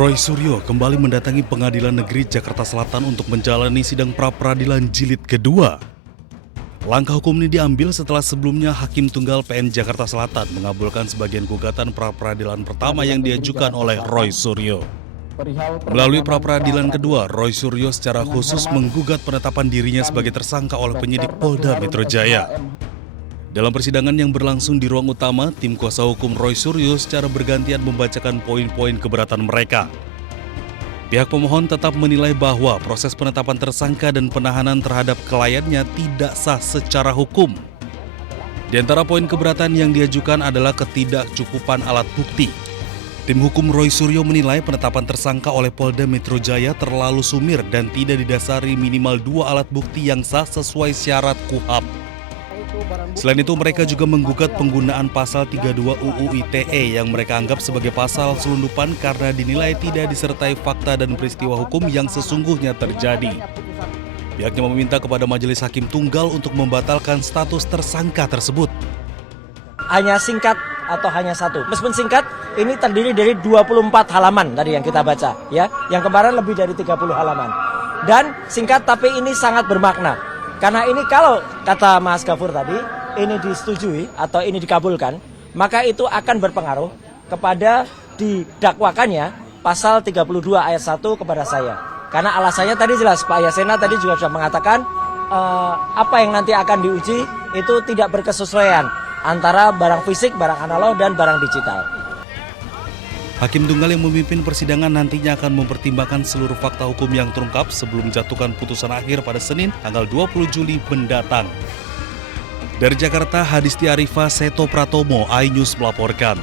Roy Suryo kembali mendatangi Pengadilan Negeri Jakarta Selatan untuk menjalani sidang pra-peradilan jilid kedua. Langkah hukum ini diambil setelah sebelumnya Hakim Tunggal PN Jakarta Selatan mengabulkan sebagian gugatan pra-peradilan pertama yang diajukan oleh Roy Suryo. Melalui pra-peradilan kedua, Roy Suryo secara khusus menggugat penetapan dirinya sebagai tersangka oleh penyidik Polda Metro Jaya. Dalam persidangan yang berlangsung di ruang utama, tim kuasa hukum Roy Suryo secara bergantian membacakan poin-poin keberatan mereka. Pihak pemohon tetap menilai bahwa proses penetapan tersangka dan penahanan terhadap kliennya tidak sah secara hukum. Di antara poin keberatan yang diajukan adalah ketidakcukupan alat bukti. Tim hukum Roy Suryo menilai penetapan tersangka oleh Polda Metro Jaya terlalu sumir dan tidak didasari minimal 2 alat bukti yang sah sesuai syarat KUHP. Selain itu, mereka juga menggugat penggunaan pasal 32 UU ITE yang mereka anggap sebagai pasal selundupan karena dinilai tidak disertai fakta dan peristiwa hukum yang sesungguhnya terjadi. Pihaknya meminta kepada Majelis Hakim Tunggal untuk membatalkan status tersangka tersebut. Hanya singkat atau hanya satu. Meskipun singkat, ini terdiri dari 24 halaman tadi yang kita baca, ya. Yang kemarin lebih dari 30 halaman. Dan singkat tapi ini sangat bermakna. Karena ini kalau kata Mas Gafur tadi, ini disetujui atau ini dikabulkan, maka itu akan berpengaruh kepada didakwakannya pasal 32 ayat 1 kepada saya. Karena alasannya tadi jelas, Pak Yasena tadi juga sudah mengatakan apa yang nanti akan diuji itu tidak berkesesuaian antara barang fisik, barang analog, dan barang digital. Hakim Tunggal yang memimpin persidangan nantinya akan mempertimbangkan seluruh fakta hukum yang terungkap sebelum menjatuhkan putusan akhir pada Senin tanggal 20 Juli mendatang. Dari Jakarta, Hadisti Arifa, Seto Pratomo, iNews melaporkan.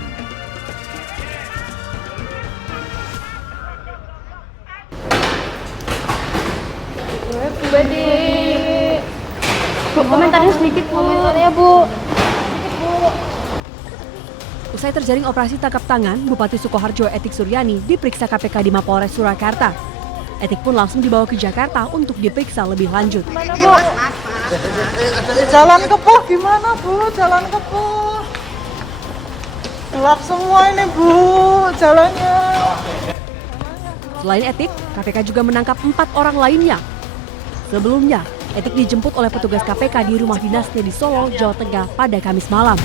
Bu, komentarnya sedikit, Bu. Komentarnya, Bu. Usai terjaring operasi tangkap tangan, Bupati Sukoharjo Etik Suryani diperiksa KPK di Mapolres Surakarta. Etik pun langsung dibawa ke Jakarta untuk diperiksa lebih lanjut. Mana, Bu? Jalan Kepuh gimana, Bu? Jalan Kepuh. Gelap semua ini, Bu, jalannya. Selain Etik, KPK juga menangkap 4 orang lainnya. Sebelumnya, Etik dijemput oleh petugas KPK di rumah dinasnya di Solo, Jawa Tengah pada Kamis malam.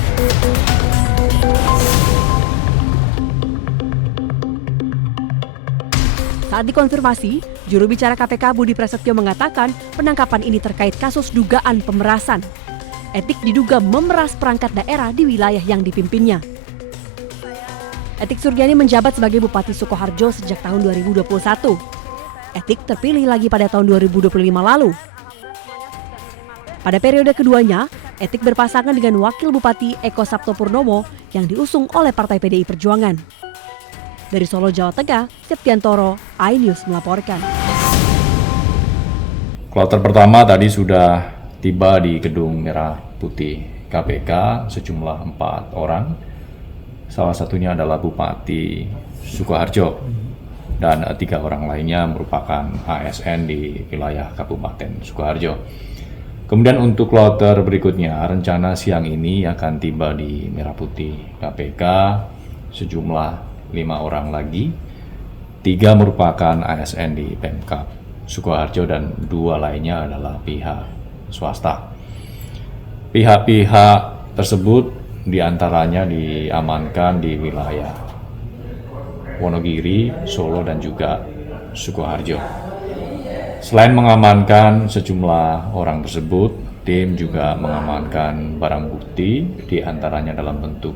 Saat dikonfirmasi, juru bicara KPK Budi Prasetyo mengatakan penangkapan ini terkait kasus dugaan pemerasan. Etik diduga memeras perangkat daerah di wilayah yang dipimpinnya. Etik Suryani menjabat sebagai Bupati Sukoharjo sejak tahun 2021. Etik terpilih lagi pada tahun 2025 lalu. Pada periode keduanya, Etik berpasangan dengan Wakil Bupati Eko Sabto Purnomo yang diusung oleh Partai PDI Perjuangan. Dari Solo, Jawa Tengah, Septiantoro, iNews melaporkan. Kloter pertama tadi sudah tiba di Gedung Merah Putih KPK sejumlah 4 orang. Salah satunya adalah Bupati Sukoharjo dan 3 orang lainnya merupakan ASN di wilayah Kabupaten Sukoharjo. Kemudian untuk kloter berikutnya, rencana siang ini akan tiba di Merah Putih KPK sejumlah 5 orang lagi, 3 merupakan ASN di Pemkab Sukoharjo dan 2 lainnya adalah pihak swasta. Pihak-pihak tersebut diantaranya diamankan di wilayah Wonogiri, Solo dan juga Sukoharjo. Selain mengamankan sejumlah orang tersebut, tim juga mengamankan barang bukti diantaranya dalam bentuk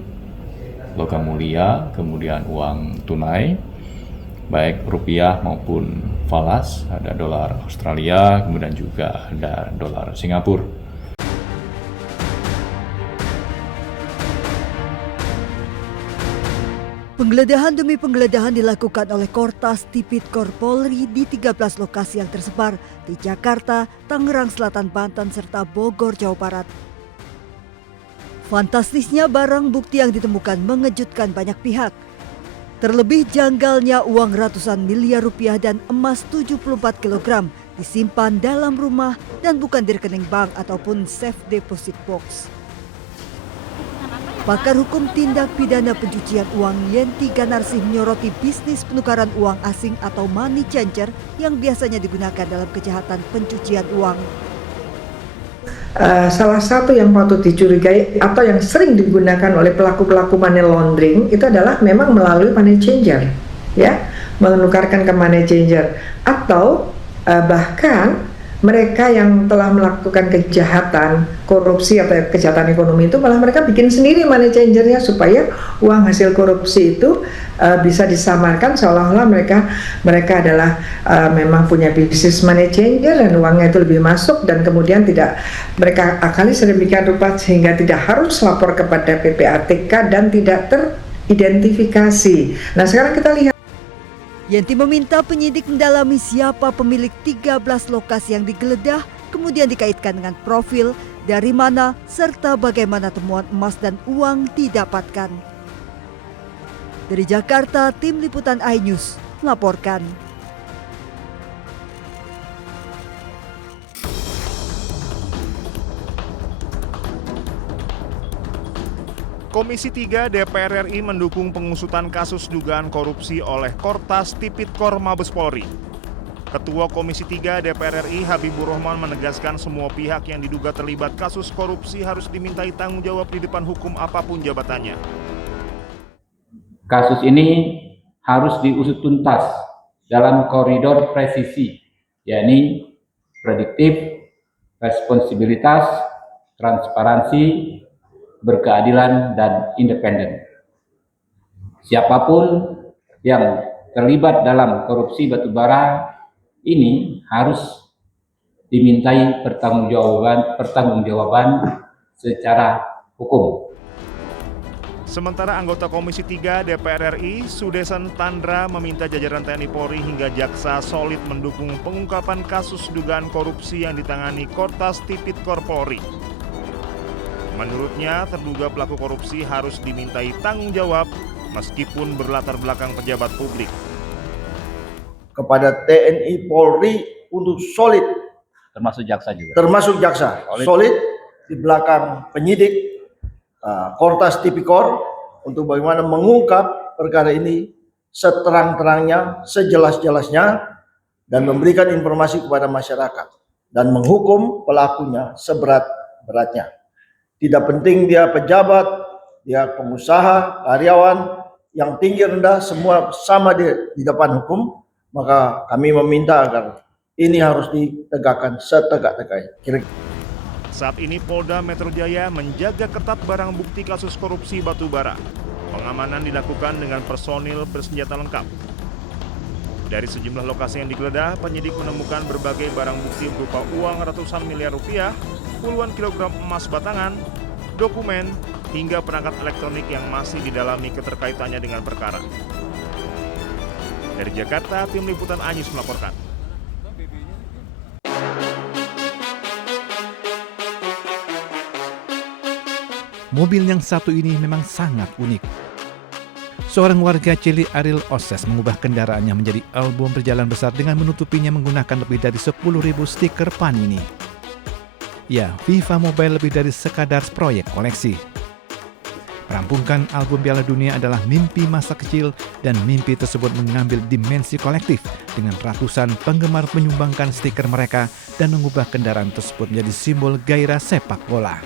logam mulia, kemudian uang tunai, baik rupiah maupun falas, ada dolar Australia, kemudian juga ada dolar Singapura. Penggeledahan demi penggeledahan dilakukan oleh Kortas Tipikor Polri di 13 lokasi yang tersebar di Jakarta, Tangerang Selatan, Banten, serta Bogor, Jawa Barat. Fantastisnya barang bukti yang ditemukan mengejutkan banyak pihak. Terlebih janggalnya uang ratusan miliar rupiah dan emas 74 kg disimpan dalam rumah dan bukan di rekening bank ataupun safe deposit box. Pakar hukum tindak pidana pencucian uang Yenti Ganarsih menyoroti bisnis penukaran uang asing atau money changer yang biasanya digunakan dalam kejahatan pencucian uang. Salah satu yang patut dicurigai atau yang sering digunakan oleh pelaku-pelaku money laundering itu adalah memang melalui money changer, ya, menukarkan ke money changer, atau bahkan mereka yang telah melakukan kejahatan korupsi atau kejahatan ekonomi itu malah mereka bikin sendiri money changernya supaya uang hasil korupsi itu bisa disamarkan seolah-olah mereka adalah memang punya bisnis money changer dan uangnya itu lebih masuk, dan kemudian tidak mereka akali sedemikian rupa sehingga tidak harus lapor kepada PPATK dan tidak teridentifikasi. Nah, sekarang kita lihat. Yenti meminta penyidik mendalami siapa pemilik 13 lokasi yang digeledah, kemudian dikaitkan dengan profil, dari mana, serta bagaimana temuan emas dan uang didapatkan. Dari Jakarta, Tim Liputan iNews melaporkan. Komisi 3 DPR RI mendukung pengusutan kasus dugaan korupsi oleh Kortas Tipikor Mabes Polri. Ketua Komisi 3 DPR RI Habibur Rahman menegaskan semua pihak yang diduga terlibat kasus korupsi harus dimintai tanggung jawab di depan hukum apapun jabatannya. Kasus ini harus diusut tuntas dalam koridor presisi, yakni prediktif, responsibilitas, transparansi, berkeadilan, dan independen. Siapapun yang terlibat dalam korupsi batubara ini harus dimintai pertanggungjawaban secara hukum. Sementara anggota Komisi 3 DPR RI, Sudesan Tandra, meminta jajaran TNI Polri hingga jaksa solid mendukung pengungkapan kasus dugaan korupsi yang ditangani Kortas Tipikor Polri. Menurutnya, terduga pelaku korupsi harus dimintai tanggung jawab meskipun berlatar belakang pejabat publik. Kepada TNI Polri untuk solid, Termasuk jaksa juga. termasuk jaksa, solid di belakang penyidik Kortas Tipikor untuk bagaimana mengungkap perkara ini seterang-terangnya, sejelas-jelasnya, dan memberikan informasi kepada masyarakat dan menghukum pelakunya seberat-beratnya. Tidak penting dia pejabat, dia pengusaha, karyawan, yang tinggi rendah semua sama di depan hukum, maka kami meminta agar ini harus ditegakkan setegak-tegaknya. Saat ini Polda Metro Jaya menjaga ketat barang bukti kasus korupsi batubara. Pengamanan dilakukan dengan personil bersenjata lengkap. Dari sejumlah lokasi yang digeledah, penyidik menemukan berbagai barang bukti berupa uang ratusan miliar rupiah, puluhan kilogram emas batangan, dokumen, hingga perangkat elektronik yang masih didalami keterkaitannya dengan perkara. Dari Jakarta, Tim Liputan iNews melaporkan. Mobil yang satu ini memang sangat unik. Seorang warga Cili Ariel Oses mengubah kendaraannya menjadi album berjalan besar dengan menutupinya menggunakan lebih dari 10.000 stiker Panini. Ya, FIFA Mobile lebih dari sekadar proyek koleksi. Merampungkan album Piala Dunia adalah mimpi masa kecil, dan mimpi tersebut mengambil dimensi kolektif dengan ratusan penggemar menyumbangkan stiker mereka dan mengubah kendaraan tersebut menjadi simbol gairah sepak bola.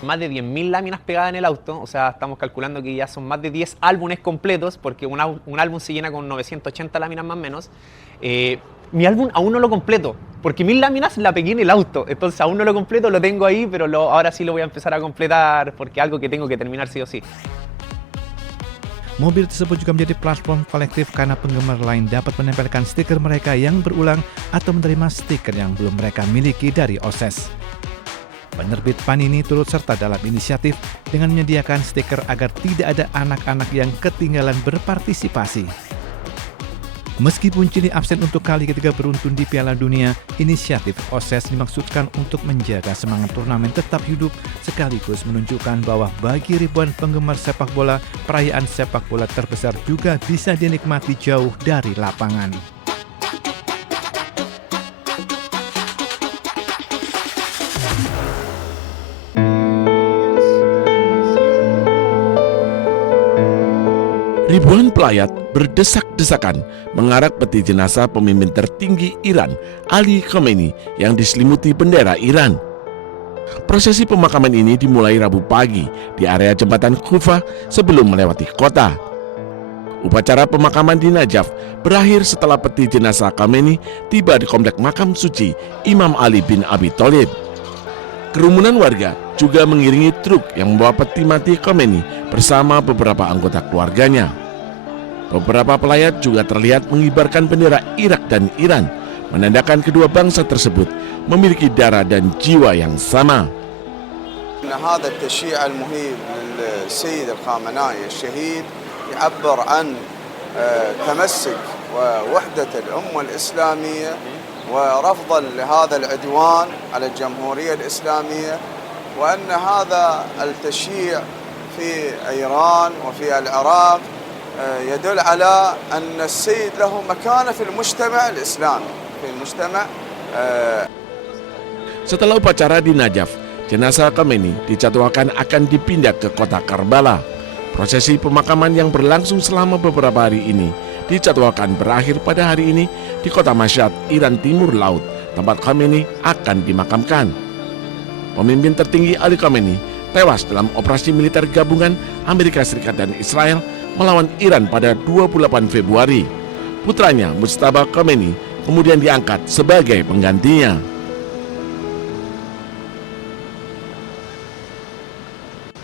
Más de 10.000 láminas pegadas en el auto, o sea, estamos calculando que ya son más de 10 álbumes completos, porque un álbum se llena con 980 láminas más o menos. Mi álbum aún no lo completo, porque 1000 láminas la pegué en el auto, entonces aún no lo completo, lo tengo ahí, pero ahora sí lo voy a empezar a completar, porque es algo que tengo que terminar sí o sí. Mobil tersebut juga menjadi platform kolektif karena penggemar lain dapat menempelkan stiker mereka yang berulang atau menerima stiker yang belum mereka miliki dari Oses. Penerbit Panini turut serta dalam inisiatif dengan menyediakan stiker agar tidak ada anak-anak yang ketinggalan berpartisipasi. Meskipun Chili absen untuk kali ketiga beruntun di Piala Dunia, inisiatif Oses dimaksudkan untuk menjaga semangat turnamen tetap hidup sekaligus menunjukkan bahwa bagi ribuan penggemar sepak bola, perayaan sepak bola terbesar juga bisa dinikmati jauh dari lapangan. Ribuan pelayat berdesak-desakan mengarak peti jenazah pemimpin tertinggi Iran, Ali Khamenei, yang diselimuti bendera Iran. Prosesi pemakaman ini dimulai Rabu pagi di area jembatan Kufa sebelum melewati kota. Upacara pemakaman di Najaf berakhir setelah peti jenazah Khamenei tiba di komplek makam suci Imam Ali bin Abi Thalib. Kerumunan warga juga mengiringi truk yang membawa peti mati Khamenei bersama beberapa anggota keluarganya. Beberapa pelayat juga terlihat mengibarkan bendera Irak dan Iran, menandakan kedua bangsa tersebut memiliki darah dan jiwa yang sama. هذا التشييع المهيب للسيد الخامنائي الشهيد يعبر عن تمسك ووحدة الأمة الإسلامية ورفضا لهذا العدوان على الجمهورية الإسلامية، وأن هذا التشييع في إيران وفي العراق يدل على أن السيد له مكانة في المجتمع الإسلامي في المجتمع. Setelah upacara di Najaf, jenazah Khamenei dijadwalkan akan dipindah ke kota Karbala. Prosesi pemakaman yang berlangsung selama beberapa hari ini dijadwalkan berakhir pada hari ini di kota Mashhad, Iran Timur Laut, tempat Khamenei akan dimakamkan. Pemimpin tertinggi Ali Khamenei tewas dalam operasi militer gabungan Amerika Serikat dan Israel melawan Iran pada 28 Februari. Putranya Mujtaba Khamenei kemudian diangkat sebagai penggantinya.